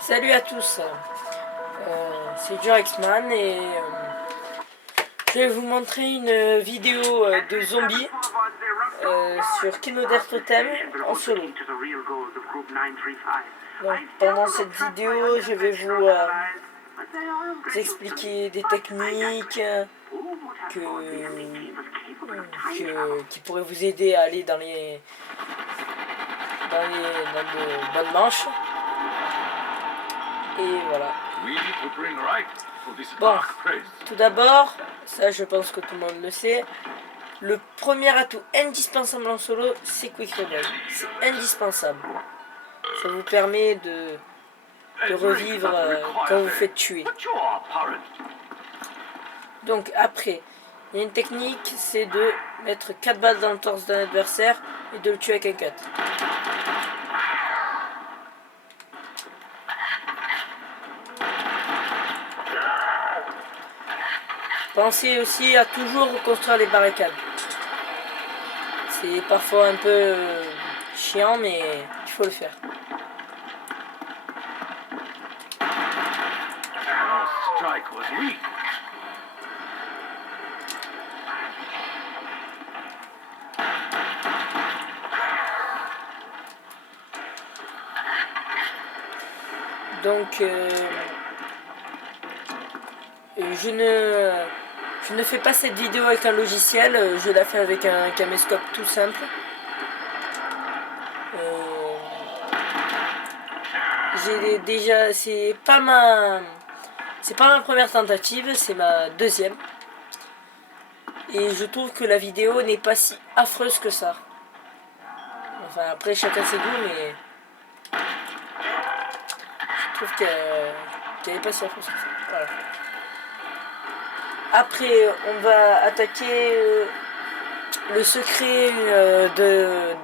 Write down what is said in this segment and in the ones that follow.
Salut à tous, c'est Jurexman et je vais vous montrer une vidéo de zombies sur Kinoder Totem en solo. Donc pendant cette vidéo, je vais vous expliquer des techniques qui pourraient vous aider à aller dans de bonnes manches. Et voilà. Bon, tout d'abord, ça je pense que tout le monde le sait, le premier atout indispensable en solo, c'est Quick Revive. C'est indispensable. Ça vous permet de revivre quand vous vous faites tuer. Donc après, il y a une technique, c'est de mettre 4 balles dans le torse d'un adversaire et de le tuer avec un cut. Pensez aussi à toujours reconstruire les barricades. C'est parfois un peu chiant, mais il faut le faire. Donc, je ne fais pas cette vidéo avec un logiciel, je la fais avec un caméscope tout simple. J'ai déjà, c'est pas ma première tentative, c'est ma deuxième. Et je trouve que la vidéo n'est pas si affreuse que ça. Enfin, après chacun ses goûts, mais je trouve qu'elle n'est pas si affreuse que ça. Voilà. Après, on va attaquer le secret de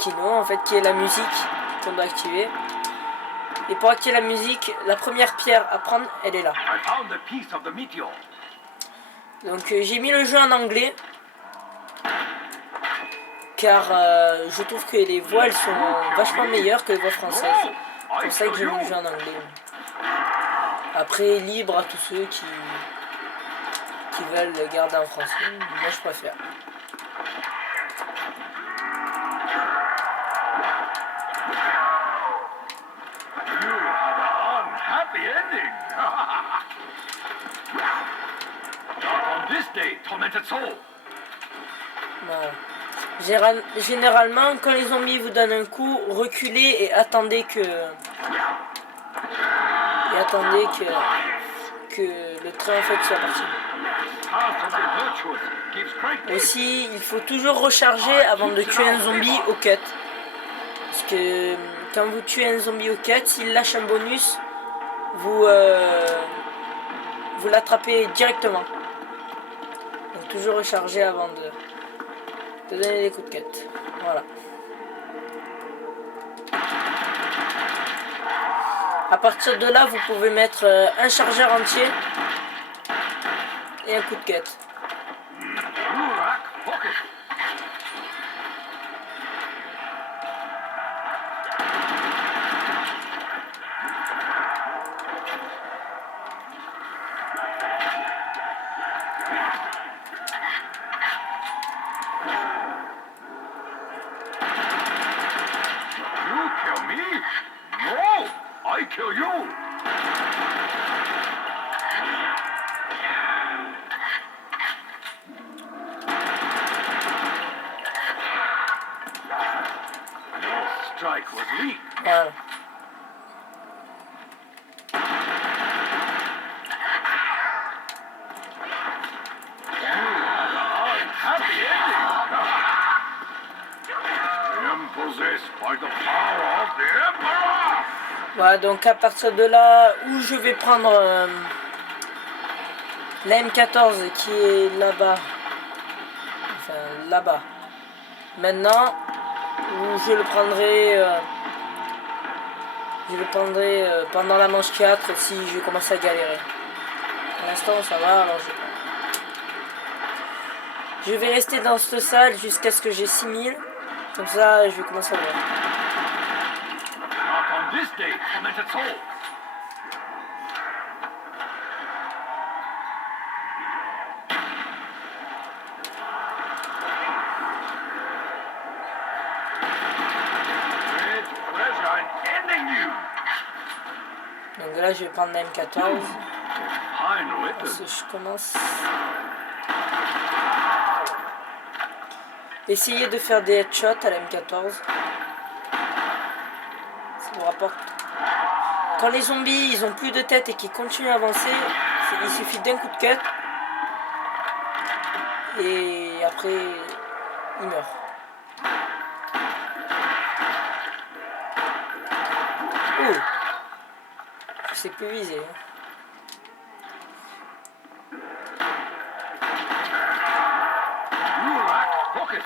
Kino, en fait, qui est la musique qu'on doit activer. Et pour activer la musique, la première pierre à prendre, elle est là. Donc j'ai mis le jeu en anglais, car je trouve que les voix, elles sont vachement meilleures que les voix françaises. C'est pour ça que j'ai mis le jeu en anglais. Après, libre à tous ceux qui veulent le garder en français. Moi, je préfère. Voilà. Généralement, quand les zombies vous donnent un coup, reculez et attendez que le train en fait soit parti. Aussi, il faut toujours recharger avant de tuer un zombie au cut. Parce que quand vous tuez un zombie au cut, s'il lâche un bonus, vous l'attrapez directement. Donc toujours recharger avant de donner des coups de cut. Voilà. À partir de là, vous pouvez mettre un chargeur entier et un coup de cut. Kill you! Your strike was weak. Voilà. Happy ending. I am possessed by the power of the Emperor. Voilà, donc à partir de là où je vais prendre la M14 qui est là-bas, enfin là-bas, maintenant, où je le prendrai pendant la manche 4 si je commence à galérer. Pour l'instant ça va, alors je vais rester dans cette salle jusqu'à ce que j'ai 6000, comme ça je vais commencer à voir. this day, tormented soul. Great pleasure in ending you. Donc là, je vais prendre la M14. Fine weapon. Si je commence. Essayez de faire des headshots à la M14. Ça vous rapporte. Quand les zombies ils ont plus de tête et qu'ils continuent à avancer, il suffit d'un coup de cut. Et après, ils meurent. Oh! Je sais plus viser. Hein. Rurak, focus.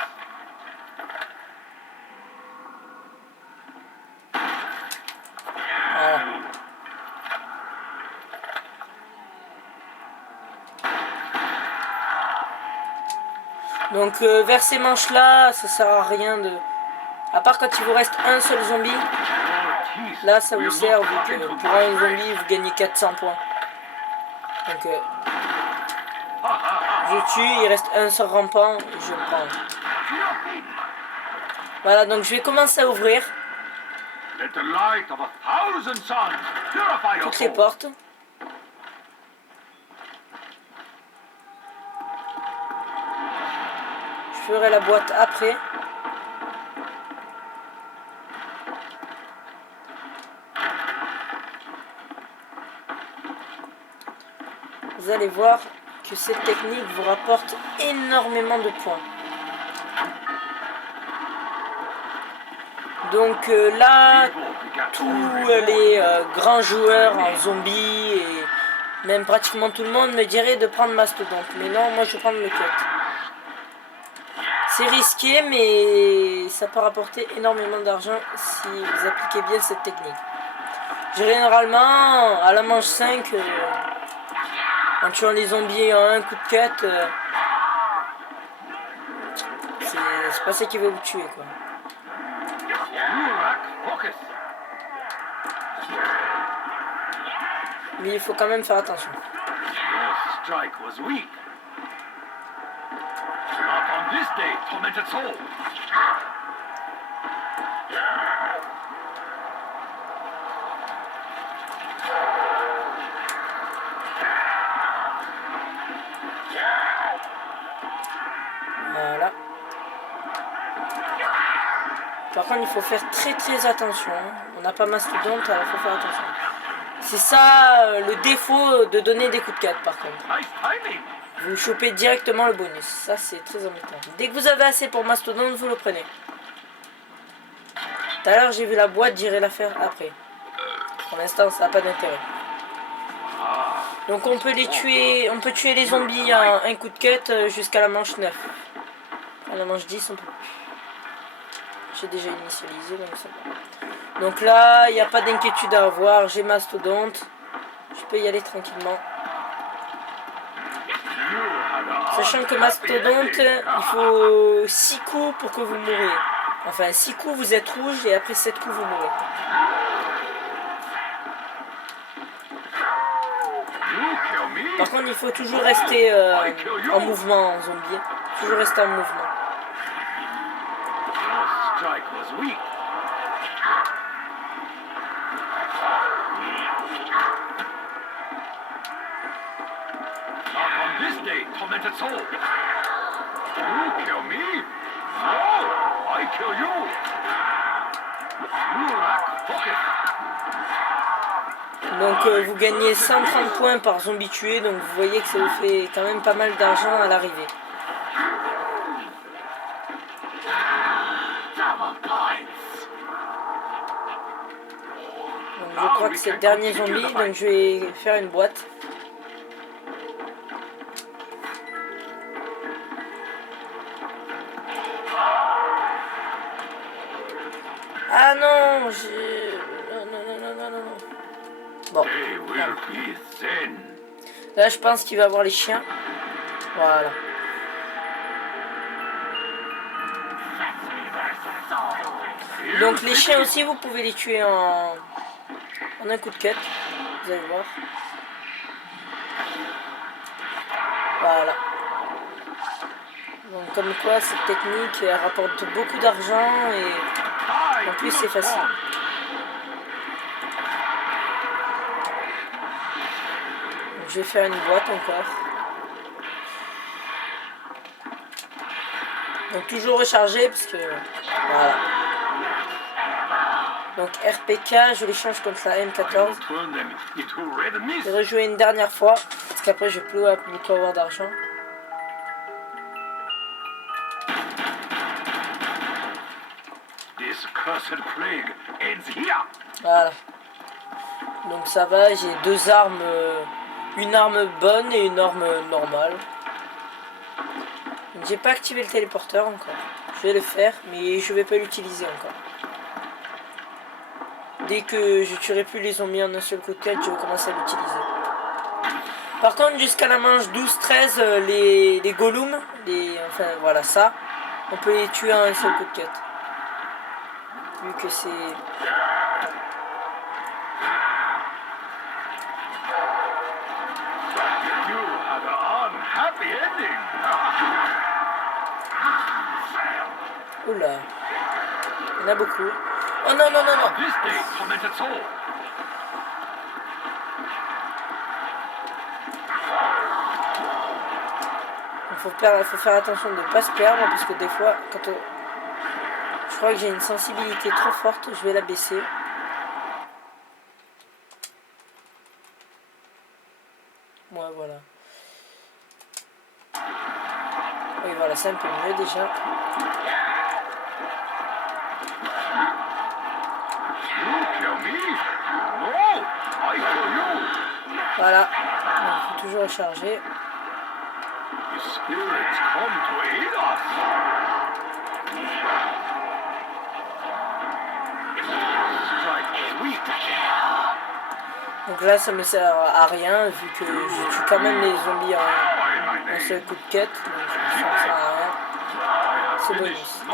Voilà. Donc vers ces manches là, ça sert à rien de... À part quand il vous reste un seul zombie, là ça vous sert vu que pour un zombie vous gagnez 400 points. Donc je tue, il reste un seul rampant, je le prends. Voilà, donc je vais commencer à ouvrir Let the light of 1,000 suns purify your toutes les soul. portes. Je ferai la boîte après. Vous allez voir que cette technique vous rapporte énormément de points. Donc là, tous les grands joueurs en zombies et même pratiquement tout le monde me dirait de prendre Mastodonte. Mais non, moi je vais prendre le cut. C'est risqué, mais ça peut rapporter énormément d'argent si vous appliquez bien cette technique. Généralement, à la manche 5, en tuant les zombies en un coup de cut, c'est pas ça qui va vous tuer, quoi. Rurak, focus. Mais il faut quand même faire attention. Your strike was weak. Not on this day, tormented soul. Voilà. Par contre, il faut faire très attention. On n'a pas Mastodonte, alors il faut faire attention. C'est ça le défaut de donner des coups de 4 par contre. Nice timing. Vous chopez directement le bonus. Ça, c'est très embêtant. Dès que vous avez assez pour Mastodonte, vous le prenez. Tout à l'heure, j'ai vu la boîte, j'irai la faire après. Pour l'instant, ça n'a pas d'intérêt. Donc, on peut les tuer. On peut tuer les zombies en un coup de cut jusqu'à la manche 9. À la manche 10, on peut plus. J'ai déjà initialisé, donc ça va. Donc là, il n'y a pas d'inquiétude à avoir. J'ai Mastodonte. Je peux y aller tranquillement. Sachant que Mastodonte, il faut 6 coups pour que vous mourrez. Enfin, 6 coups, vous êtes rouge et après 7 coups, vous mourrez. Par contre, il faut toujours rester en mouvement en zombie. Toujours rester en mouvement. Strike was weak. Not on this day, tormented soul. You kill me? No, I kill you. Rurak, focus. Donc vous gagnez 130 points par zombie tué, donc vous voyez que ça vous fait quand même pas mal d'argent à l'arrivée. Donc je crois que c'est le dernier zombie, donc je vais faire une boîte. Ah non, j'ai... Non. Bon. They will be thin. Là, je pense qu'il va avoir les chiens. Voilà. Donc les chiens aussi, vous pouvez les tuer en un coup de quête. Vous allez voir. Voilà. Donc comme quoi cette technique elle rapporte beaucoup d'argent et en plus c'est facile. Donc, je vais faire une boîte encore. Donc toujours recharger parce que voilà. Donc RPK, je les change contre la M14. Je vais rejouer une dernière fois parce qu'après je vais plus beaucoup avoir d'argent. Voilà. Donc ça va, j'ai deux armes, une arme bonne et une arme normale. J'ai pas activé le téléporteur encore. Je vais le faire, mais je vais pas l'utiliser encore. Dès que je tuerai plus les zombies en un seul coup de tête, je vais commencer à l'utiliser. Par contre, jusqu'à la manche 12-13, les golems, enfin voilà ça, on peut les tuer en un seul coup de tête. Vu que c'est... Oula. Il y en a beaucoup. Oh non, non, non, non. Il faut faire attention de ne pas se perdre parce que des fois, quand on... Je crois que j'ai une sensibilité trop forte, je vais la baisser. Ouais, voilà. Oui, voilà, c'est un peu mieux déjà. Voilà. Il faut toujours recharger. Donc là, ça me sert à rien vu que je tue quand même les zombies en un seul coup de quête. Donc ça me sert à rien. C'est bonus.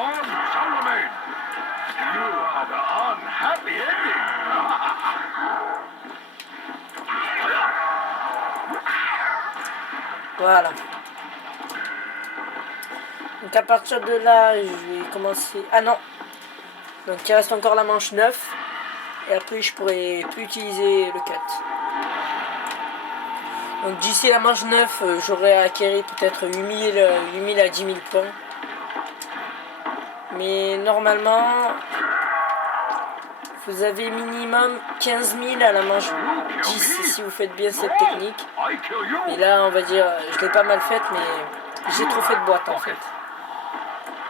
Voilà. Donc à partir de là, je vais commencer... Ah non. Donc il reste encore la manche 9. Et après, je pourrai plus utiliser le cut. Donc d'ici la manche 9, j'aurai acquéri peut-être 8000 à 10 000 points. Mais normalement, vous avez minimum 15 000 à la manche 10 si vous faites bien cette technique. Et là, on va dire, je l'ai pas mal faite, mais j'ai trop fait de boîtes en fait.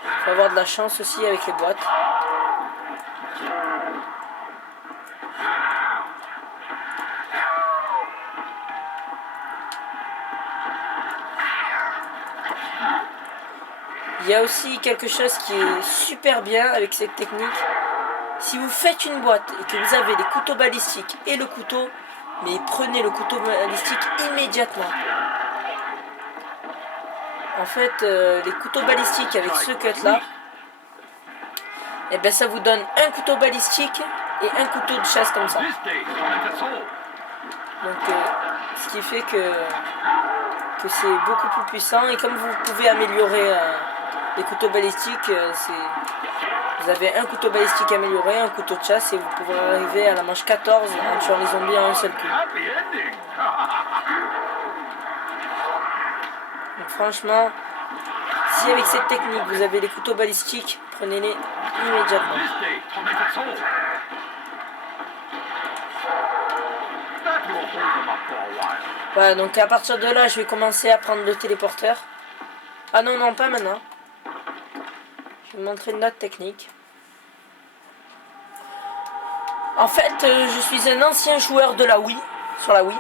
Il faut avoir de la chance aussi avec les boîtes. Il y a aussi quelque chose qui est super bien avec cette technique. Si vous faites une boîte et que vous avez les couteaux balistiques et le couteau, mais prenez le couteau balistique immédiatement. En fait, les couteaux balistiques avec ce cut là, et ben ça vous donne un couteau balistique et un couteau de chasse comme ça. Donc, ce qui fait que c'est beaucoup plus puissant. Et comme vous pouvez améliorer les couteaux balistiques, vous avez un couteau balistique amélioré, un couteau de chasse et vous pouvez arriver à la manche 14 en tuant les zombies en un seul coup. Donc franchement, si avec cette technique vous avez les couteaux balistiques, prenez-les immédiatement. Voilà, donc à partir de là, je vais commencer à prendre le téléporteur. Ah non, non, pas maintenant. Je vais vous montrer une autre technique. En fait, je suis un ancien joueur de la Wii, sur la Wii.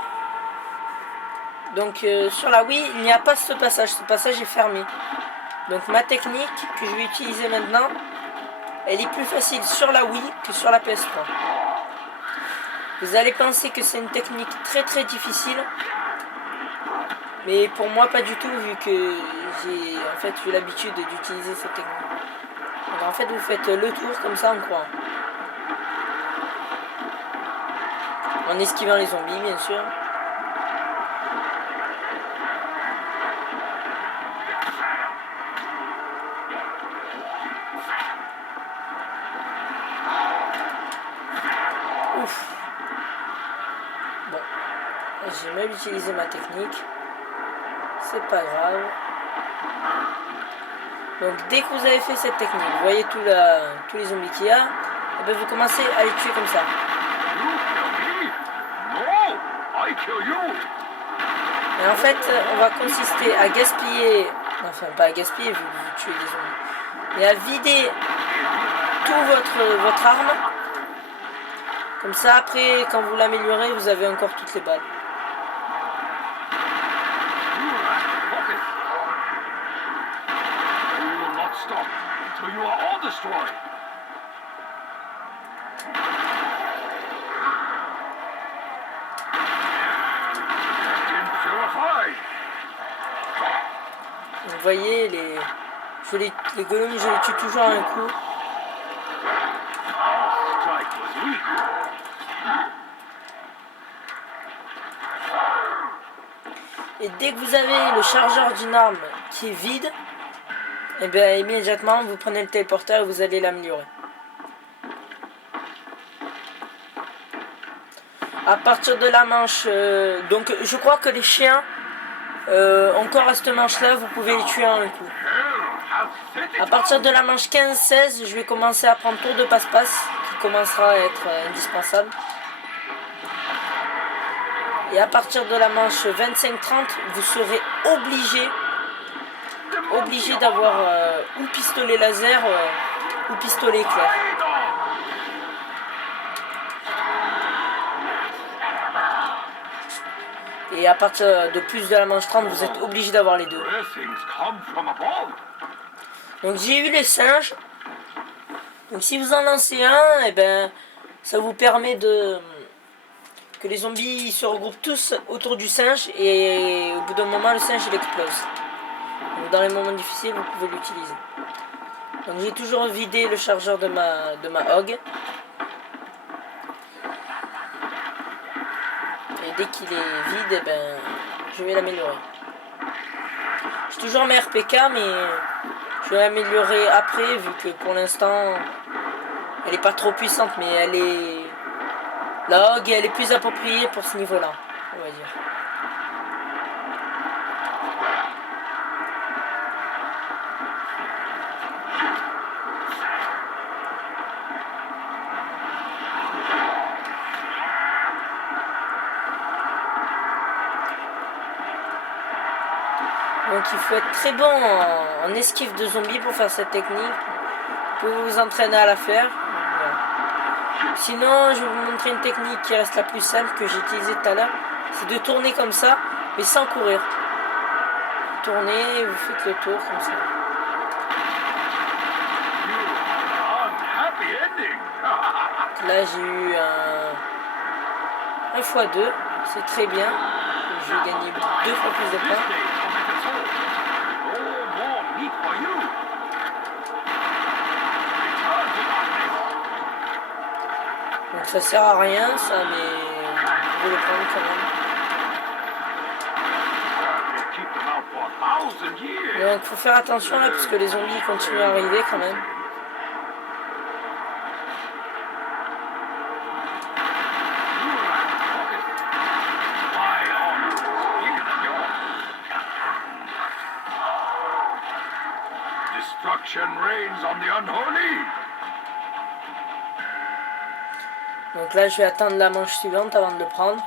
Donc sur la Wii, il n'y a pas ce passage est fermé. Donc ma technique que je vais utiliser maintenant, elle est plus facile sur la Wii que sur la PS3. Vous allez penser que c'est une technique très très difficile, mais pour moi pas du tout vu que j'ai en fait eu l'habitude d'utiliser cette technique. Donc en fait vous faites le tour comme ça en croix. En esquivant les zombies, bien sûr. Ouf. Bon. J'ai mal utilisé ma technique. C'est pas grave. Donc dès que vous avez fait cette technique, vous voyez tous les zombies qu'il y a, et bien vous commencez à les tuer comme ça. Et en fait, on va consister à gaspiller, enfin pas à gaspiller vu que vous tuez les zombies, mais à vider tout votre arme. Comme ça après, quand vous l'améliorez, vous avez encore toutes les balles. Stop until you are all destroyed. Vous voyez, les golems, je les tue toujours à un coup. Et dès que vous avez le chargeur d'une arme qui est vide, et bien immédiatement vous prenez le téléporteur et vous allez l'améliorer. À partir de la manche, donc je crois que les chiens, encore à cette manche là, vous pouvez les tuer en un coup. À partir de la manche 15-16, je vais commencer à prendre tour de passe-passe, qui commencera à être indispensable. Et à partir de la manche 25-30, vous serez obligé d'avoir ou pistolet laser ou pistolet éclair. Et à partir de plus de la manche 30, vous êtes obligé d'avoir les deux. Donc j'ai eu les singes. Donc si vous en lancez un, et ben ça vous permet que les zombies se regroupent tous autour du singe et au bout d'un moment le singe il explose. Donc dans les moments difficiles vous pouvez l'utiliser. Donc j'ai toujours vidé le chargeur de ma hog. Et dès qu'il est vide, eh ben, je vais l'améliorer. J'ai toujours mes RPK, mais je vais l'améliorer après, vu que pour l'instant, elle est pas trop puissante, mais elle est... La hog, elle est plus appropriée pour ce niveau-là, on va dire. Donc il faut être très bon en esquive de zombies pour faire cette technique. Vous pouvez vous entraîner à la faire. Voilà. Sinon, je vais vous montrer une technique qui reste la plus simple que j'ai utilisée tout à l'heure. C'est de tourner comme ça, mais sans courir. Tournez, vous faites le tour comme ça. Là j'ai eu un x2, c'est très bien. J'ai gagné 2 fois plus de points. Donc ça sert à rien ça, mais vous pouvez le prendre quand même. Donc faut faire attention là parce que les zombies continuent à arriver quand même. Donc là je vais attendre la manche suivante avant de le prendre.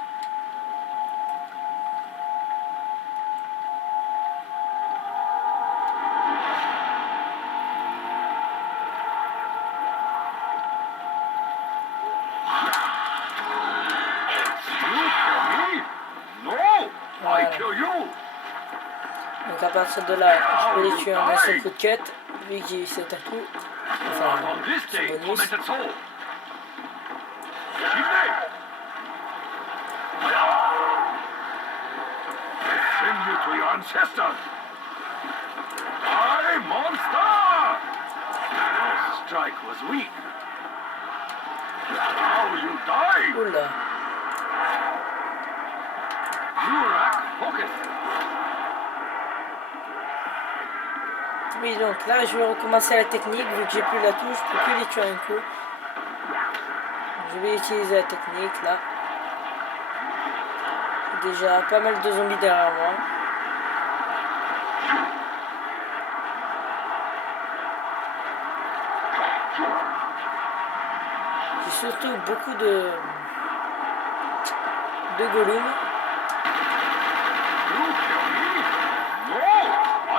Voilà. Donc à partir de là, je peux les tuer en un seul coup de cut, vu que j'ai eu cet atout. Enfin, ce bonus. Oula. Oui, donc là, je vais recommencer la technique. Vu que j'ai plus la touche, je peux plus les tuer un coup. Je vais utiliser la technique, là. J'ai déjà pas mal de zombies derrière moi. J'ai surtout beaucoup de golems. You kill me? No!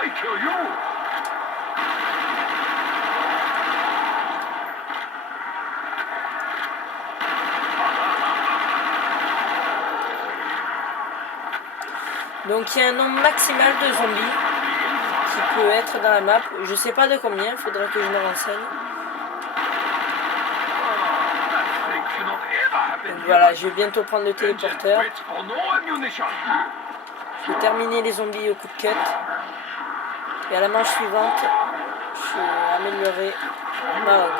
I kill you! Donc il y a un nombre maximal de zombies qui peut être dans la map. Je sais pas de combien, il faudra que je me renseigne. Donc voilà, je vais bientôt prendre le téléporteur. Je vais terminer les zombies au coup de cut. Et à la manche suivante, je vais améliorer ma hog.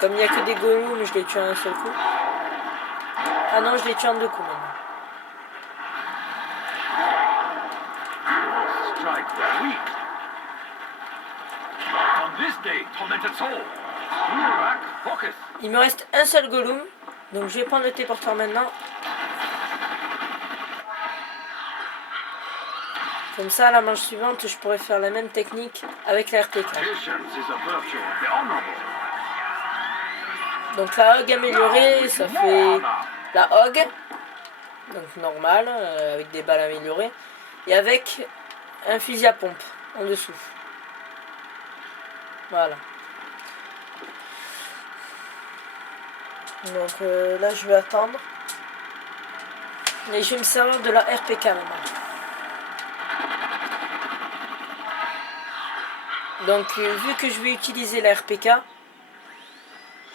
Comme il n'y a que des golems, je les tue en un seul coup. Ah non, je les tue en deux coups maintenant. Il me reste un seul golem, donc je vais prendre le téléporteur maintenant. Comme ça, à la manche suivante, je pourrais faire la même technique avec la RPK. Donc la hog améliorée, ça fait la hog, donc normale, avec des balles améliorées, et avec un fusil à pompe en dessous. Voilà. Donc là, je vais attendre. Et je vais me servir de la RPK maintenant. Donc vu que je vais utiliser la RPK,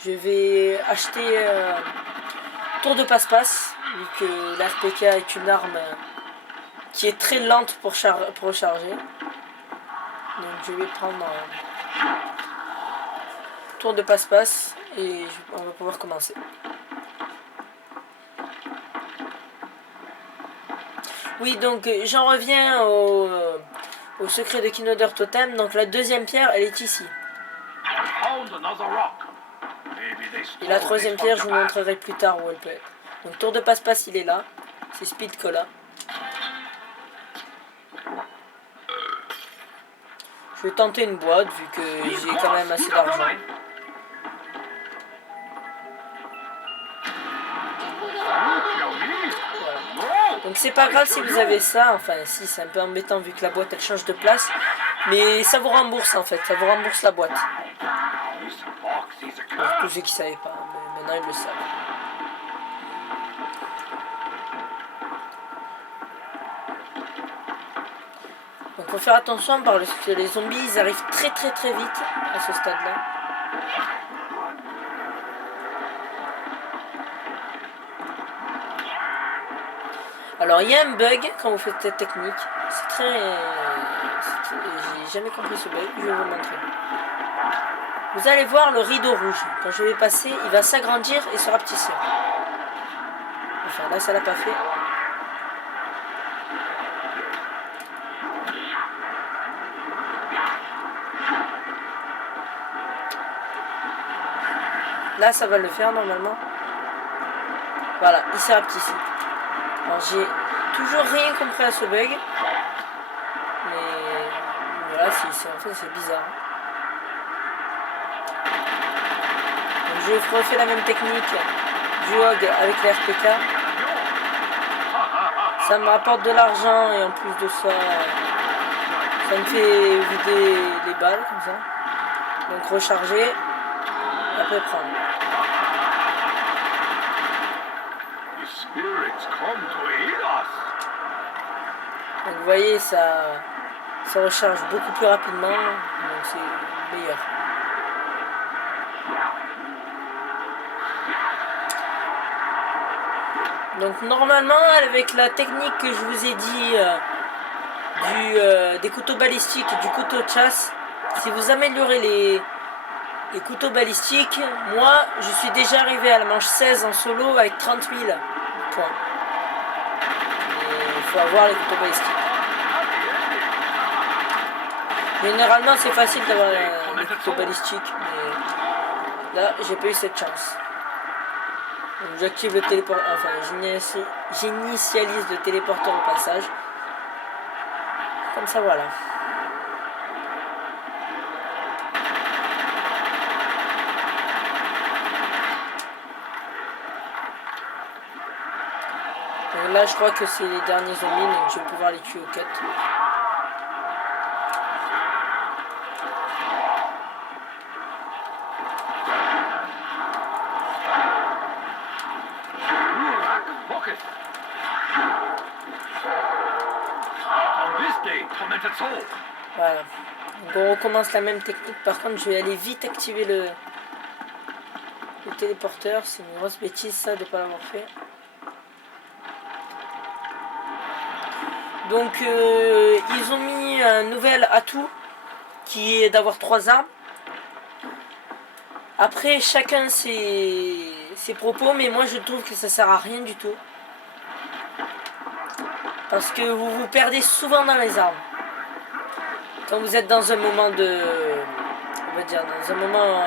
je vais acheter tour de passe-passe, vu que la RPK est une arme qui est très lente pour recharger. Donc je vais prendre tour de passe-passe et on va pouvoir commencer. Oui, donc j'en reviens au secret de Keynoder Totem. Donc la deuxième pierre, elle est ici. Et la troisième pierre, je vous montrerai plus tard où elle peut être. Donc tour de passe-passe, il est là. C'est Speed Cola. Je vais tenter une boîte vu que j'ai quand même assez d'argent. Voilà. Donc c'est pas grave si vous avez ça. Enfin si, c'est un peu embêtant vu que la boîte elle change de place. Mais ça vous rembourse en fait. Ça vous rembourse la boîte. Pour tous ceux qui ne savaient pas. Mais maintenant ils le savent. Donc il faut faire attention parce que les zombies ils arrivent très vite à ce stade là. Alors il y a un bug quand vous faites cette technique. J'ai jamais compris ce bug, je vais vous le montrer. Vous allez voir le rideau rouge. Quand je vais passer, il va s'agrandir et se rapetisser. Enfin là ça l'a pas fait. Là, ça va le faire normalement. Voilà, il s'est rapetissé. Alors, j'ai toujours rien compris à ce bug. Mais voilà, en fait, c'est bizarre. Donc, je refais la même technique du hog avec les RPK. Ça me rapporte de l'argent et en plus de ça, ça me fait vider les balles comme ça. Donc, recharger et après prendre. Donc vous voyez, ça recharge beaucoup plus rapidement, donc c'est meilleur. Donc normalement, avec la technique que je vous ai dit des couteaux balistiques et du couteau de chasse, si vous améliorez les couteaux balistiques, moi je suis déjà arrivé à la manche 16 en solo avec 30 000 points. Il faut avoir les couteaux balistiques. Généralement c'est facile d'avoir les couteaux balistiques, mais là j'ai pas eu cette chance. Donc j'active le téléporteur, enfin j'initialise le téléporteur au passage. Comme ça voilà. Donc là je crois que c'est les derniers zombies, donc je vais pouvoir les tuer au cut. Voilà. Donc on recommence la même technique. Par contre, je vais aller vite activer le téléporteur. C'est une grosse bêtise ça de ne pas l'avoir fait. Donc ils ont mis un nouvel atout qui est d'avoir 3 armes. Après chacun ses propos, mais moi je trouve que ça sert à rien du tout. Parce que vous vous perdez souvent dans les armes. Quand vous êtes dans un moment de... On va dire dans un moment...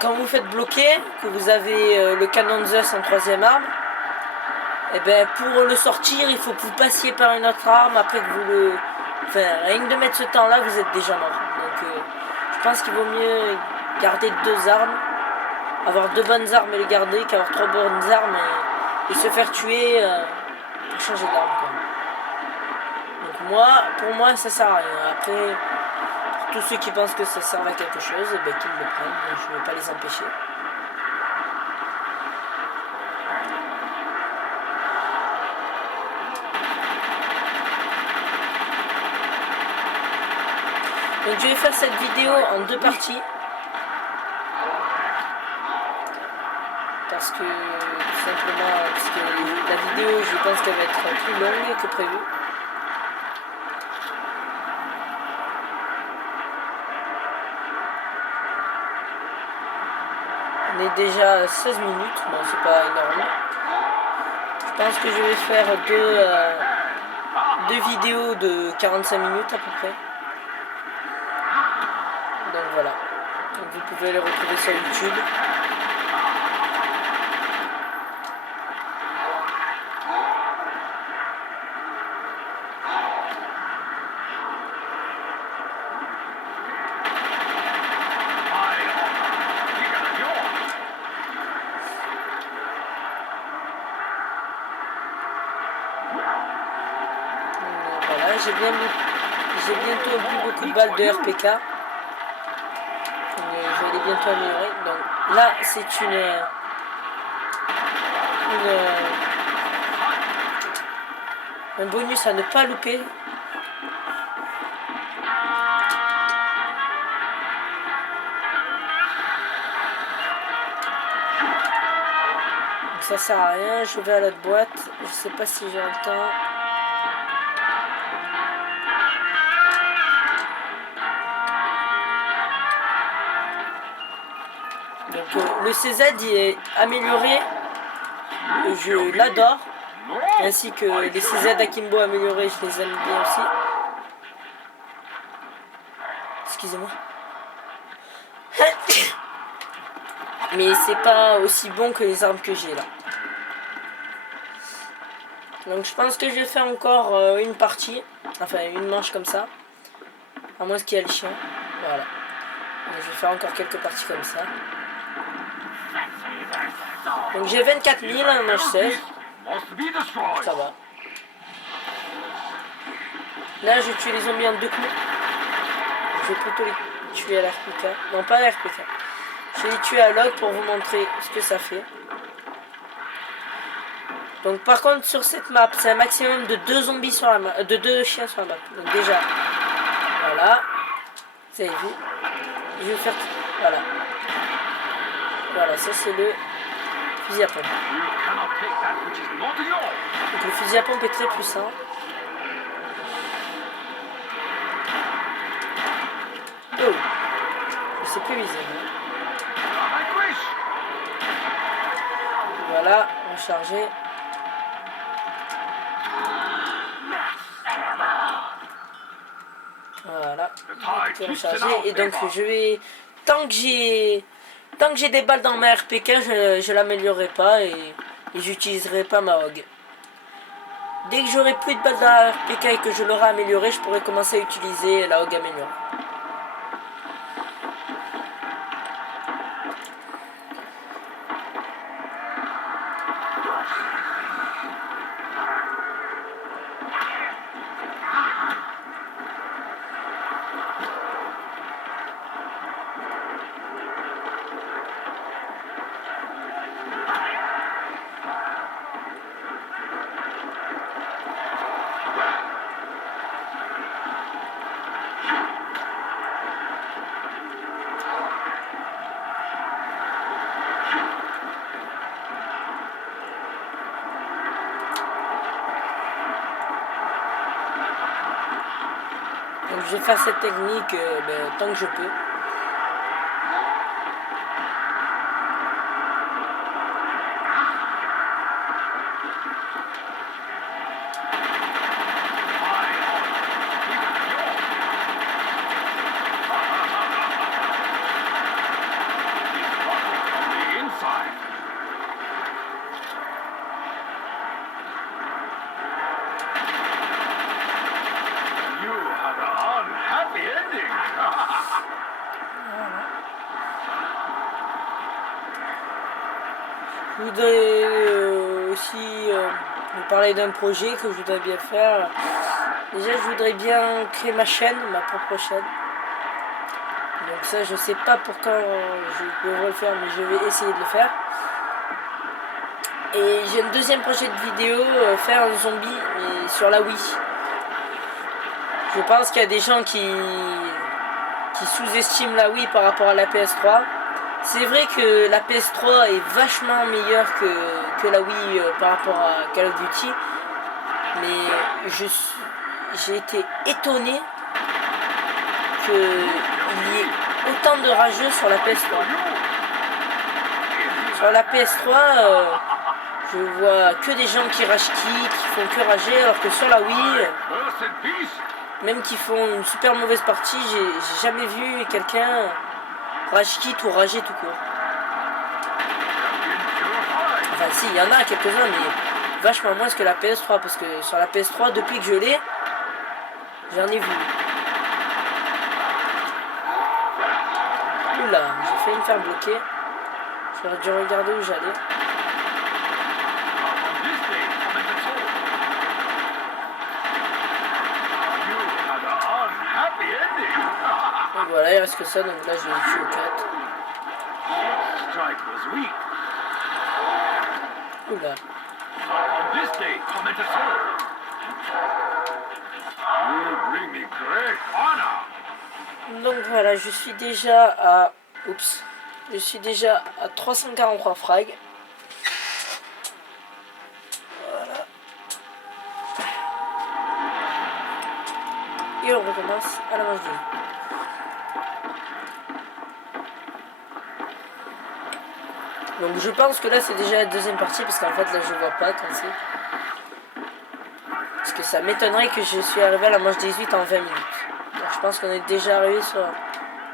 quand vous faites bloquer, que vous avez le canon Zeus en 3e arme, et ben pour le sortir, il faut que vous passiez par une autre arme, après que vous le... Enfin, rien que de mettre ce temps-là, vous êtes déjà mort. Donc je pense qu'il vaut mieux garder 2 armes, avoir 2 bonnes armes et les garder, qu'avoir 3 bonnes armes et se faire tuer pour changer d'arme, quoi. Donc pour moi, ça sert à rien. Après, pour tous ceux qui pensent que ça sert à quelque chose, eh ben, qu'ils le prennent. Donc, je ne vais pas les empêcher. Donc je vais faire cette vidéo en 2 parties. Parce que tout simplement, parce que la vidéo, je pense qu'elle va être plus longue que prévu. On est déjà à 16 minutes, bon c'est pas énorme. Je pense que je vais faire deux vidéos de 45 minutes à peu près. Donc voilà. Donc vous pouvez les retrouver sur YouTube. Voilà, j'ai bientôt plus beaucoup de balles de RPK. Je vais les bientôt améliorer. Donc là, c'est un bonus à ne pas louper. Donc ça sert à rien. Je vais à l'autre boîte. Je sais pas si j'ai le temps. Donc le CZ il est amélioré, je l'adore, ainsi que les CZ Akimbo améliorés, je les aime bien aussi. Excusez-moi. Mais c'est pas aussi bon que les armes que j'ai là. Donc je pense que je vais faire encore une partie, enfin une manche comme ça, à moins qu'il y ait le chien. Voilà. Donc, je vais faire encore quelques parties comme ça. Donc j'ai 24 000 en manche 16. Ça va. Là je tue les zombies en 2 coups. Je vais plutôt les tuer à l'RPK. Non pas à l'RPK. Je vais les tuer à log pour vous montrer ce que ça fait. Donc par contre sur cette map c'est un maximum de 2 zombies sur la map, de 2 chiens sur la map. Donc déjà voilà. Vous avez vu. Je vais faire voilà. Voilà, ça c'est le fusil à pompe. Donc le fusil à pompe est très puissant. Oh, c'est plus visible. Voilà, on va charger. Voilà. The tide keeps in Télécharger. our Et donc favor. je vais... Tant que j'ai des balles dans ma RPK, je l'améliorerai pas et j'utiliserai pas ma hog. Dès que j'aurai plus de balles dans la RPK et que je l'aurai améliorée, je pourrai commencer à utiliser la hog améliorée. Donc je vais faire cette technique tant que je peux. Je voudrais aussi vous parler d'un projet que je voudrais bien faire. Déjà, je voudrais bien créer ma chaîne, ma propre chaîne. Donc ça, je sais pas pour quand je devrais le faire, mais je vais essayer de le faire. Et j'ai un deuxième projet de vidéo, faire un zombie, mais sur la Wii. Je pense qu'il y a des gens qui sous-estiment la Wii par rapport à la PS3. C'est vrai que la PS3 est vachement meilleure que la Wii par rapport à Call of Duty. Mais j'ai été étonné qu'il y ait autant de rageux sur la PS3. Sur la PS3, je vois que des gens qui rage qui font que rager, alors que sur la Wii, même qui font une super mauvaise partie, j'ai jamais vu quelqu'un rage quit ou rager tout court. Enfin si, il y en a quelques-uns, mais vachement moins que la PS3, parce que sur la PS3, depuis que je l'ai, j'en ai vu. Oula, j'ai failli me faire bloquer. J'aurais dû regarder où j'allais. Donc voilà, il reste que ça, donc là je suis au 4. Oula. Donc voilà, je suis déjà à... Oups. Je suis déjà à 343 frags. Voilà. Et on recommence à la manche 2. Donc je pense que là c'est déjà la deuxième partie parce qu'en fait là je vois pas quand c'est. Parce que ça m'étonnerait que je suis arrivé à la manche 18 en 20 minutes. Donc je pense qu'on est déjà arrivé sur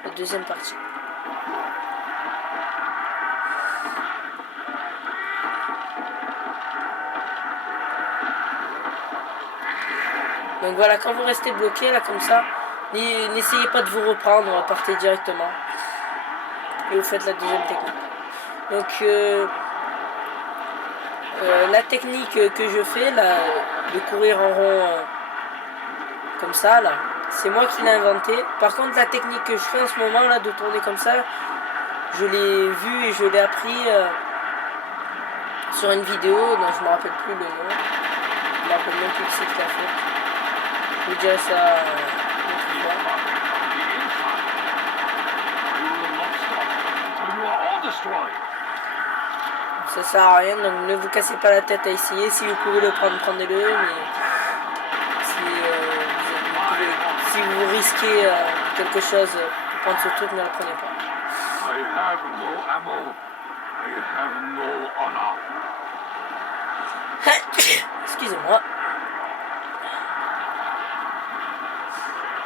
la deuxième partie. Donc voilà, quand vous restez bloqué là comme ça, n'essayez pas de vous reprendre, partez directement. Et vous faites la deuxième technique. Donc la technique que je fais là, de courir en rond comme ça là, c'est moi qui l'ai inventé. Par contre la technique que je fais en ce moment là, de tourner comme ça, je l'ai vu et je l'ai appris sur une vidéo dont je me rappelle plus le nom. Je me rappelle même plus que c'est ce qu'il a fait. Je vous dirai ça une autre fois. Ça sert à rien, donc ne vous cassez pas la tête à essayer. Si vous pouvez le prendre, prenez-le, mais si vous risquez quelque chose pour prendre ce truc, ne le prenez pas. Excusez-moi.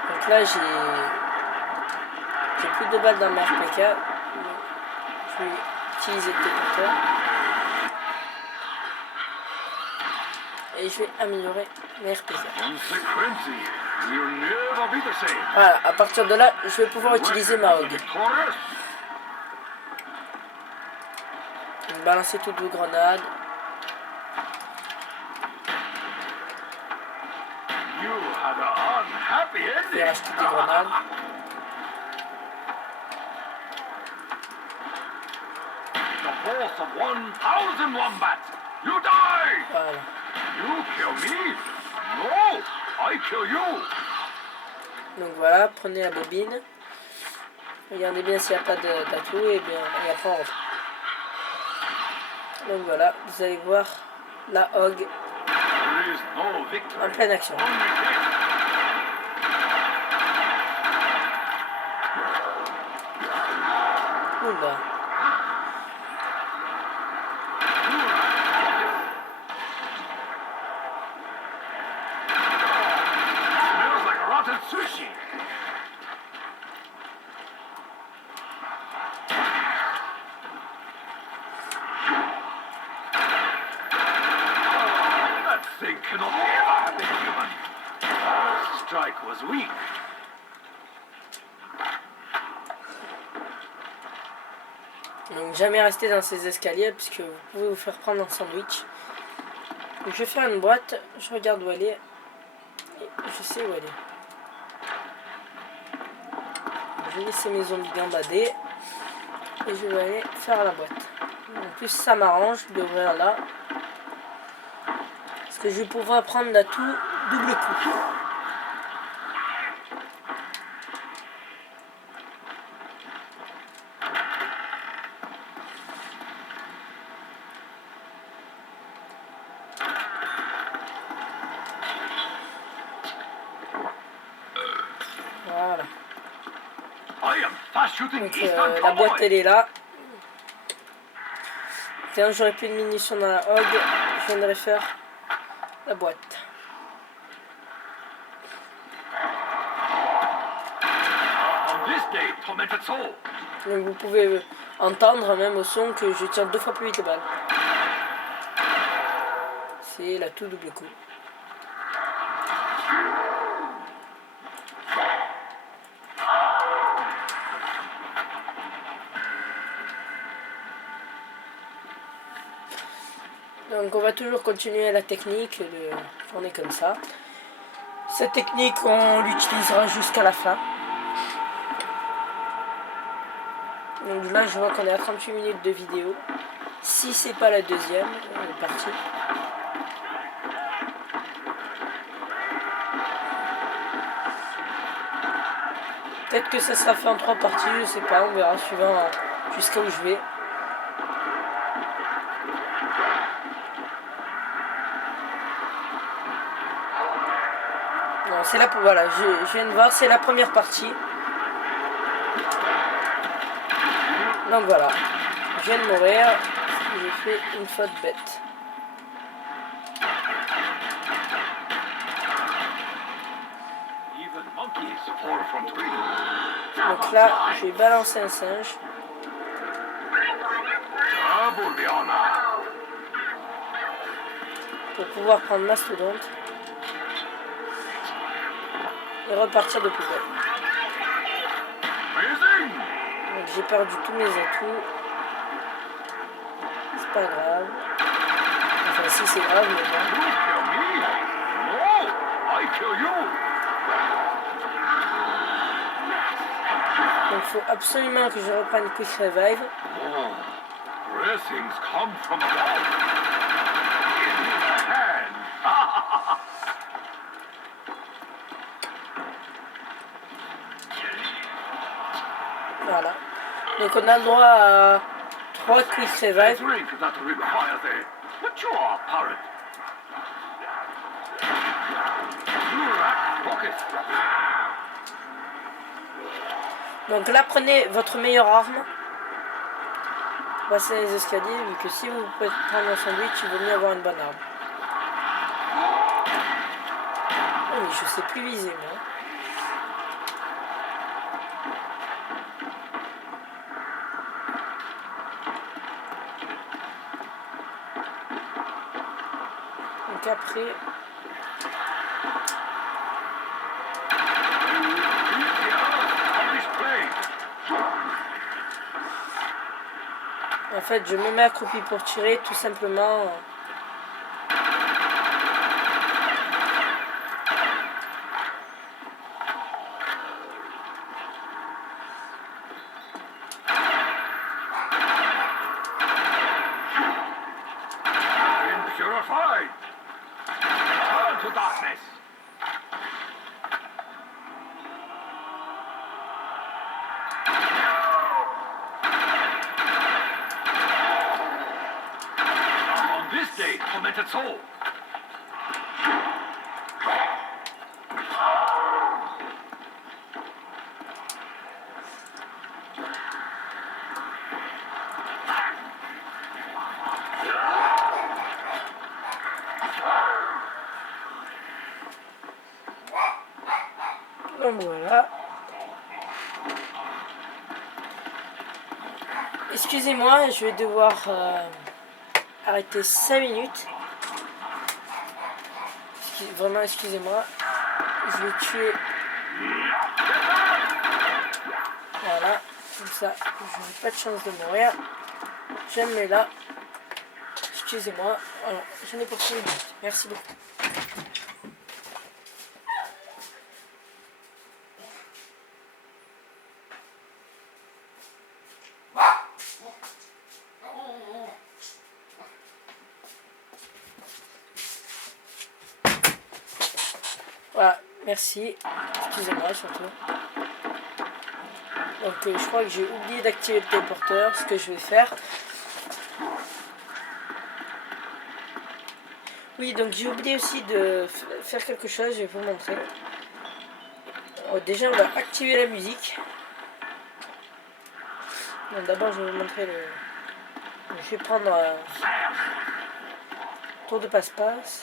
Donc là j'ai plus de balles dans ma RPK. Je vais utiliser le détecteur. Et je vais améliorer mes RPK. Voilà, à partir de là, je vais pouvoir utiliser ma hog. Balancer toutes vos grenades. Et racheter des grenades. Voilà. Donc voilà, prenez la bobine. Regardez bien s'il n'y a pas d'atout et bien et après on rentre. Donc voilà, vous allez voir la hog en pleine action. Oula. Sushi. That thing cannot ever have been human. Strike was weak. Donc jamais rester dans ces escaliers puisque vous pouvez vous faire prendre un sandwich. Donc, je vais faire une boîte, je regarde où elle est. Et je sais où elle est. Je vais laisser mes zombies gambader. Et je vais aller faire la boîte. En plus ça m'arrange d'ouvrir là. Parce que je vais pouvoir prendre l'atout double coup. Voilà. Donc la boîte elle est là. Tiens, j'aurais plus de munitions dans la hog. Je viendrai faire la boîte. Donc vous pouvez entendre même au son que je tire 2 fois plus vite les balles. C'est la tout double coup. Donc on va toujours continuer la technique de tourner comme ça. Cette technique on l'utilisera jusqu'à la fin. Donc là je vois qu'on est à 38 minutes de vidéo. Si c'est pas la deuxième, on est parti. Peut-être que ça sera fait en 3 parties, je sais pas, on verra suivant jusqu'à où je vais. Non, c'est là pour voilà, je viens de voir, c'est la première partie. Donc voilà, je viens de mourir, j'ai fait une faute bête. Donc là, je vais balancer un singe. Pour pouvoir prendre mastodonte. Et repartir de plus belle. Donc j'ai perdu tous mes atouts. C'est pas grave. Enfin si c'est grave mais bon. Donc il faut absolument que je reprenne Quick Revive. Voilà. Donc on a le droit à 3 Quick Revive. Donc là prenez votre meilleure arme. Passez les escaliers vu que si vous pouvez prendre un sandwich, il vaut mieux avoir une bonne arme. Oh mais je sais plus viser moi. qu'après... En fait, je me mets accroupi pour tirer, tout simplement. Purified. Turn to darkness. On this day, tormented soul. Donc voilà. Excusez-moi, je vais devoir arrêter 5 minutes. Vraiment, excusez-moi. Je vais tuer. Voilà. Comme ça, j'aurai pas de chance de mourir. Je me mets là. Excusez-moi. Alors, j'en ai pour 5 minutes. Merci beaucoup. Voilà, merci. Excusez-moi surtout. Donc je crois que j'ai oublié d'activer le téléporteur, ce que je vais faire. Oui, donc j'ai oublié aussi de faire quelque chose, je vais vous montrer. Déjà on va activer la musique. Donc d'abord je vais vous montrer le... Je vais prendre tour de passe-passe.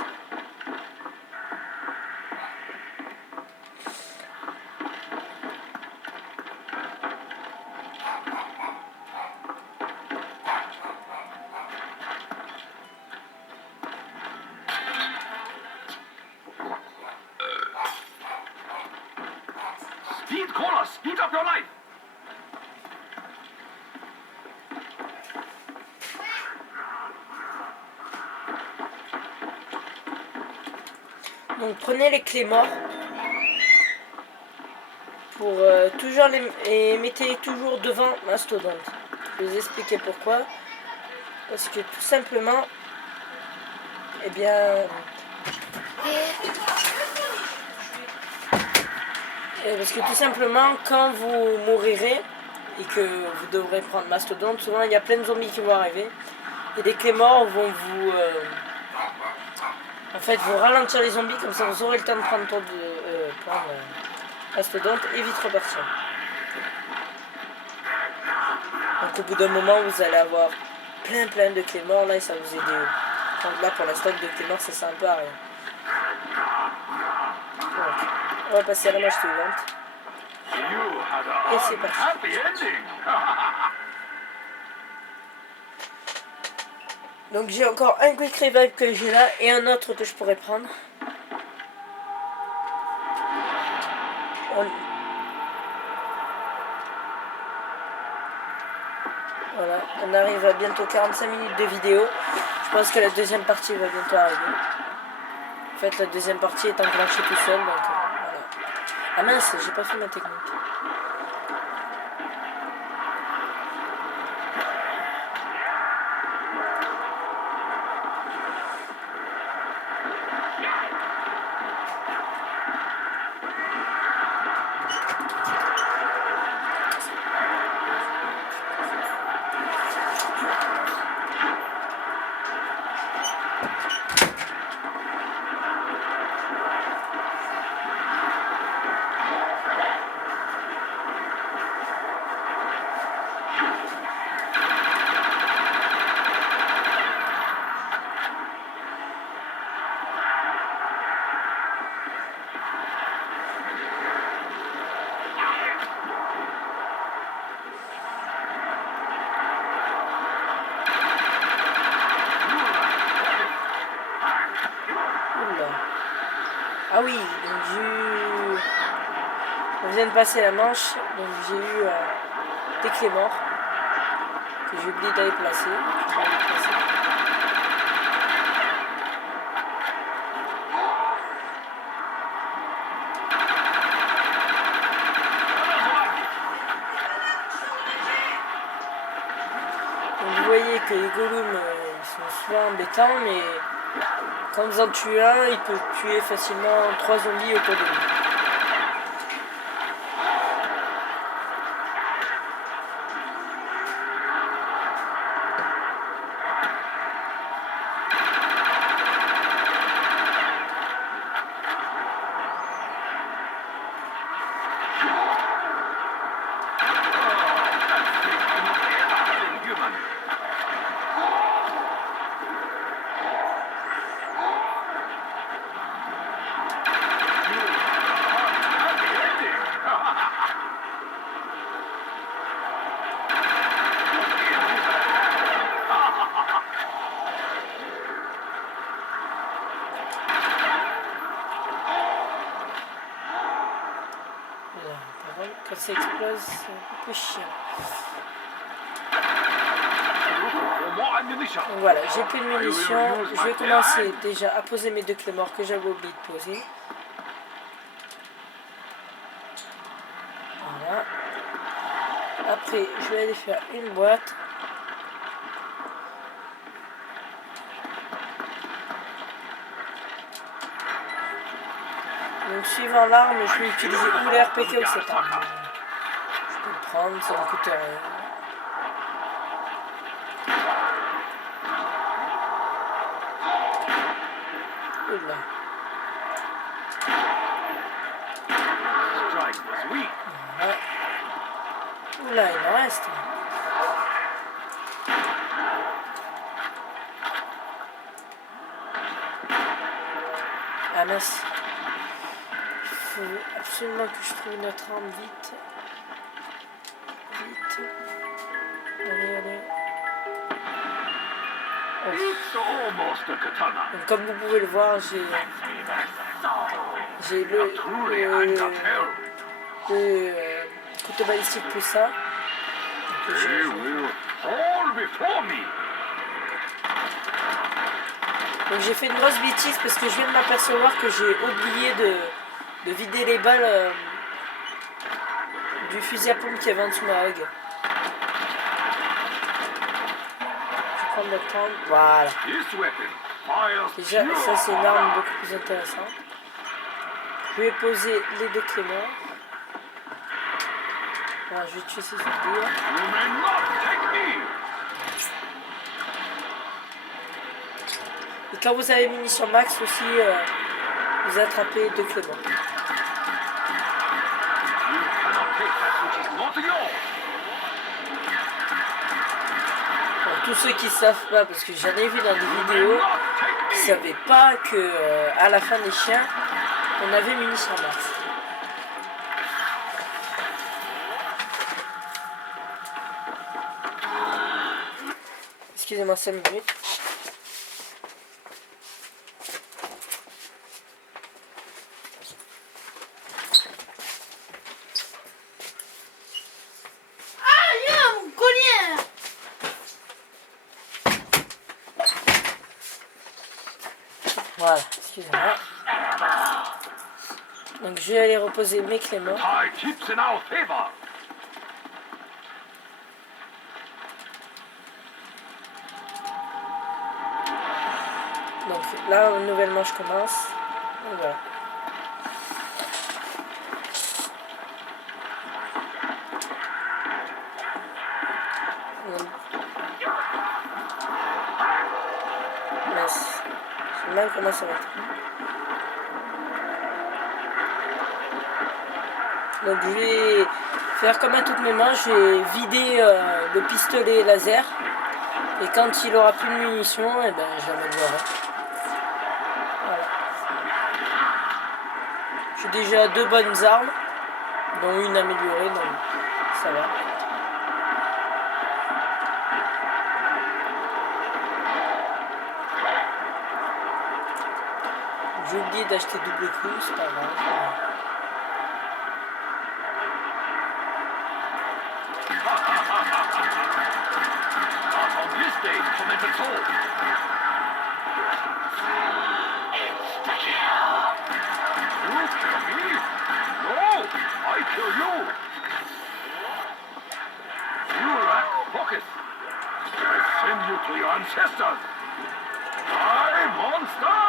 Speed caller, speed up your life. Donc prenez les clés morts pour toujours et mettez-les toujours devant Mastodonte. Je vais vous expliquer pourquoi. Parce que tout simplement, eh bien, parce que tout simplement, quand vous mourirez et que vous devrez prendre Mastodonte, souvent il y a plein de zombies qui vont arriver et les clés morts vont vous en fait vous ralentir les zombies, comme ça vous aurez le temps de prendre Mastodonte et vite repartir. Donc au bout d'un moment vous allez avoir plein de clés morts là et ça vous aide. Donc là pour l'instant de clés morts ça sert un peu à rien. Donc, on va passer à la match suivante. Et c'est parti. Donc j'ai encore un quick revive que j'ai là et un autre que je pourrais prendre. Voilà, on arrive à bientôt 45 minutes de vidéo. Je pense que la deuxième partie va bientôt arriver. En fait, la deuxième partie est enclenchée tout seul, donc voilà. Ah mince, j'ai pas fait ma technique. Ah oui, donc j'ai eu... On vient de passer la manche, donc j'ai eu des clés morts que j'ai oublié d'aller placer. Je vais aller placer. Donc vous voyez que les golems ils sont souvent embêtants, mais quand vous en tuez un, il peut tuer facilement 3 zombies autour de lui. Voilà. Par contre, quand ça explose, c'est un peu chiant. Donc voilà, j'ai plus de munitions. Je vais commencer déjà à poser mes 2 clés morts que j'avais oublié de poser. Voilà. Après, je vais aller faire une boîte. Donc suivant l'arme, je vais utiliser ou les RPK ou cette arme. Je peux le prendre, ça ne coûte rien. Oula. Voilà. Oula, il en reste. Ah mince. Il faut absolument que je trouve notre arme vite. Vite. Allez, allez. Oh. Donc, comme vous pouvez le voir, j'ai le couteau balistique plus ça. Donc j'ai fait une grosse bêtise parce que je viens de m'apercevoir que j'ai oublié de vider les balles du fusil à pompe qui avait en dessous de ma hug. Je vais prendre le temps. Voilà. Déjà, ça c'est une arme beaucoup plus intéressante. Je vais poser les 2 clés morts. Voilà, je vais tuer ces zombies. Et quand vous avez munitions max aussi, vous attrapez 2 clés morts. Pour tous ceux qui ne savent pas, parce que j'en ai vu dans des vidéos, qui ne savaient pas que à la fin des chiens, on avait munitions max. Excusez-moi 5 minutes. Voilà, excusez-moi. Donc je vais aller reposer mes clés morts. Donc là, nouvellement, je commence. Et voilà. Mince. Je sais même comment ça va être. Donc je vais faire comme à toutes mes mains, je vais vider le pistolet laser. Et quand il aura plus de munitions, et ben, je l'améliorerai. Voilà. J'ai déjà 2 bonnes armes, dont une améliorée, donc ça va. J'ai oublié d'acheter double coup, c'est pas grave. Not on this day, tormented soul. You kill me? No, I kill you. You lack focus. I send you to your ancestors. I monster!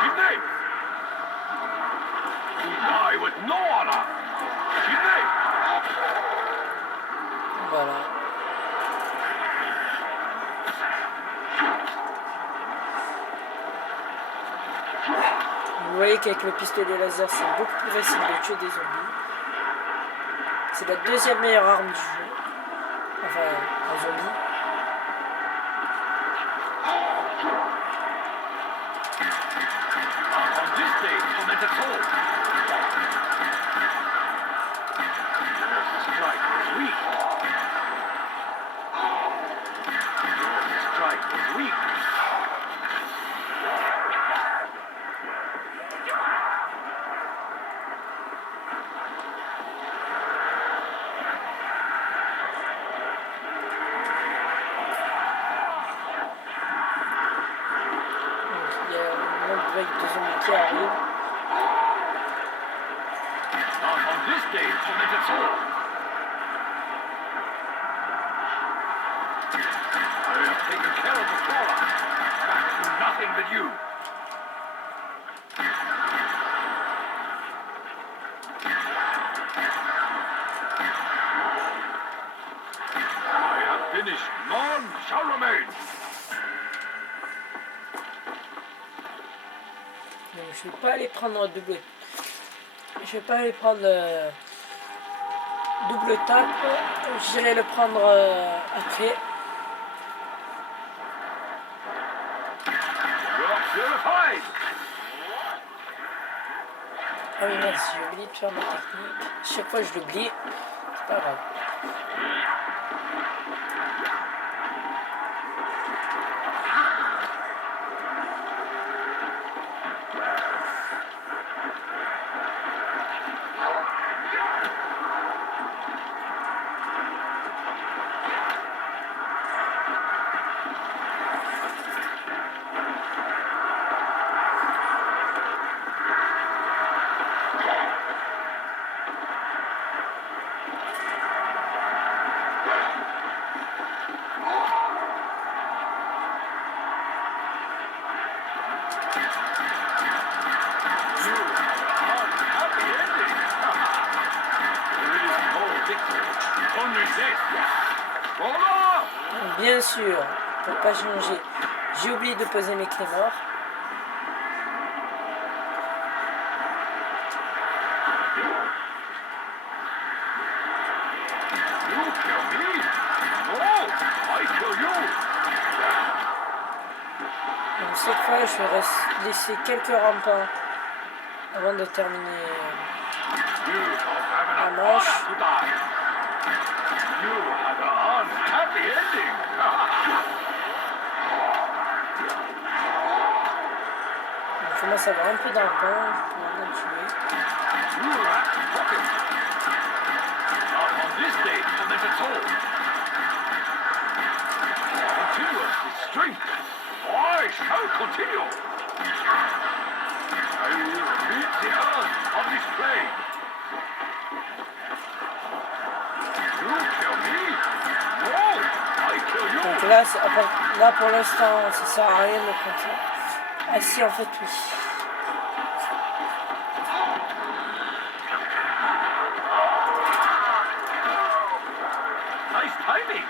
Kidney! You die with no honor. Kidney! Voilà. Vous voyez qu'avec le pistolet laser, c'est beaucoup plus facile de tuer des zombies. C'est la deuxième meilleure arme du jeu. Enfin, un zombie. On this day, tormented soul. Your strike is weak. Your strike is weak. Il y a une autre vague de zombies qui arrive. Not on this day, tormented soul. I have taken care of the crawler. Back to nothing with you. I have finished. None shall remain. Donc, je vais pas aller prendre double. Je vais pas aller prendre double tape. J'irai le prendre après. You're purified. Ah oui, mince, j'ai oublié de faire ma technique. Chaque fois, je l'oublie. C'est pas grave. Bien sûr, pour pas changer, j'ai oublié de poser mes clés morts. You kill me? No, I kill you. Donc cette fois, je vais laisser quelques rampants avant de terminer You don't have la enough manche. honor to die. You had an unhappy ending. On commence à avoir un peu d'argent pour en tuer. You lack focus. Not on this day, tormented soul. Continuous strength. I shall continue. I will rid the earth of this plague. You kill me? No, I kill you. Donc là, là pour l'instant, ça sert à rien de continuer. Ah si, en fait, oui. Nice timing.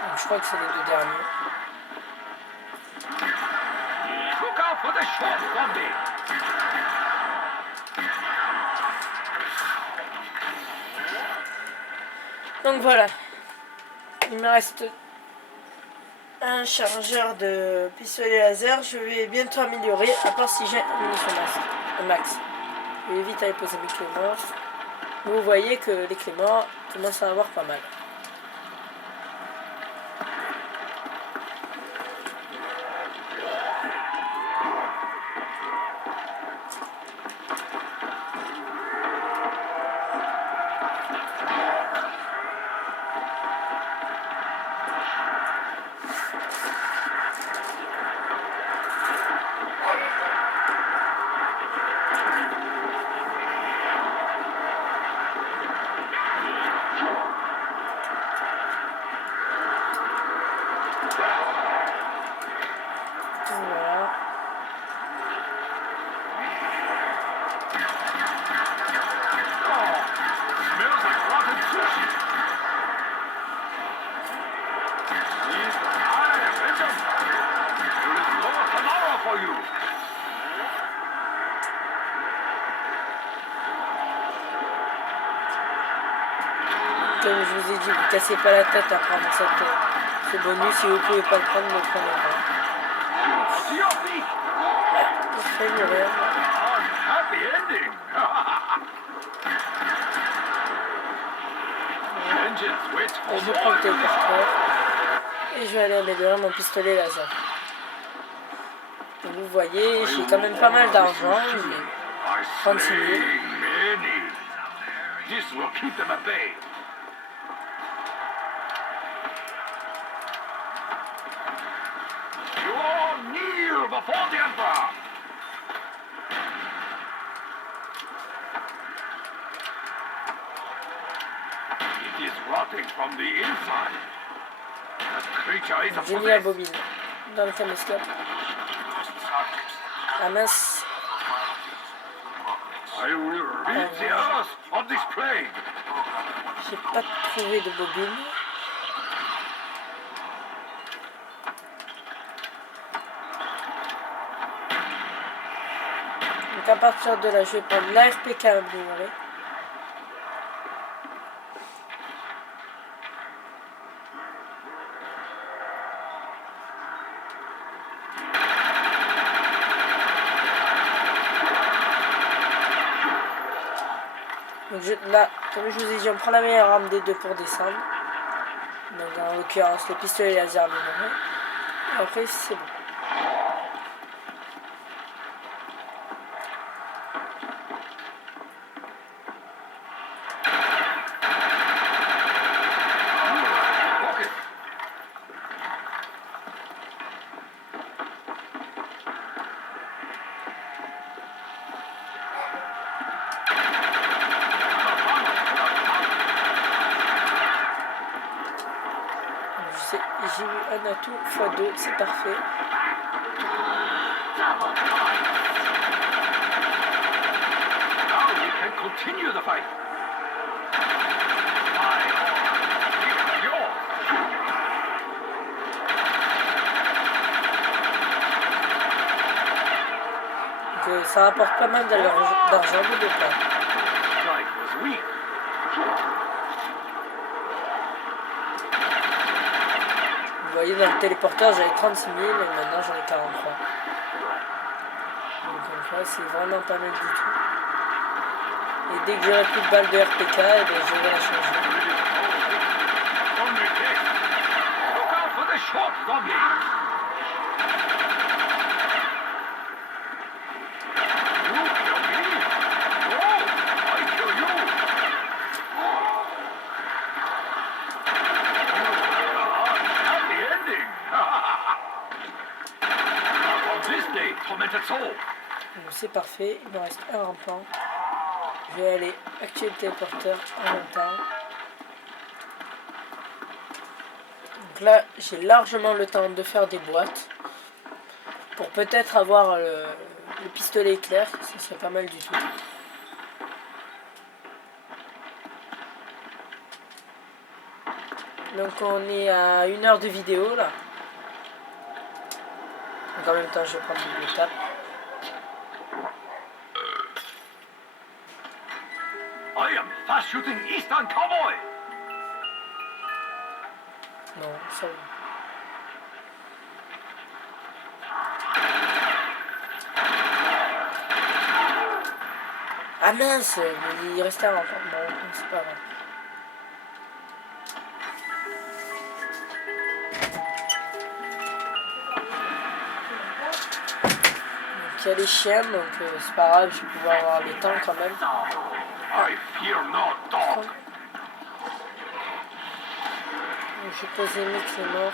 Donc, je crois que c'est les deux derniers. Look out for the short zombie. Donc voilà. Il me reste un chargeur de pistolet laser, je vais bientôt améliorer, à part si j'ai un munition max. Je vais vite aller poser mes clés mortes. Vous voyez que les clés mortes commencent à avoir pas mal. Voilà. Smells like rotten sushi. He's the high attention. There is no tomorrow for you. Comme je vous ai dit, vous cassez pas la tête à prendre ce bonus. Si vous pouvez pas le prendre, ne le prenez pas. To your feet. Je fais mourir. Happy ending. Vengeance waits Et for je prends le more. téléporteur. Et je vais aller améliorer mon pistolet laser. Et vous voyez, j'ai quand même pas mal d'argent. J'ai By 36 000. slaying many. This will keep them at bay. You all kneel before the Emperor. It is rotting from the inside. That creature is a J'ai mis la possessed. bobine dans le caméscope. Ah mince. I will rid the earth of this plague. J'ai pas trouvé de bobine. Donc à partir de là, je vais prendre l'ARPK amélioré. Donc là, comme je vous ai dit, on prend la meilleure arme des deux pour descendre. Donc en l'occurrence le pistolet laser amélioré. Et après c'est bon. Pocket. J'ai eu un atout x2, c'est parfait. Now we can continue the fight. My honor, yours. Donc ça rapporte pas mal d'argent de départ. Strike was weak. Vous voyez dans le téléporteur j'avais 36 000 et maintenant j'en ai 43. Donc comme ça c'est vraiment pas mal du tout. Et dès que j'aurai plus de balles de RPK, eh bien, je vais la changer. Only this. Look out for the short zombie. You kill me? No, I kill you. Happy ending. On this day, tormented soul. Donc c'est parfait, il me reste un rampant. Je vais aller activer le téléporteur en même temps. Donc là j'ai largement le temps de faire des boîtes. Pour peut-être avoir le pistolet éclair, ça serait pas mal du tout. Donc on est à 1 heure de vidéo là. Donc en même temps je vais prendre une étape. I am fast shooting Eastern Cowboy. Non, ça Ah mince, mais il restait un encore. Bon, c'est pas grave. Donc il y a les chiens, donc c'est pas grave, je vais pouvoir avoir les temps quand même. I fear no dog. Donc, j'ai posé Mick, c'est mort.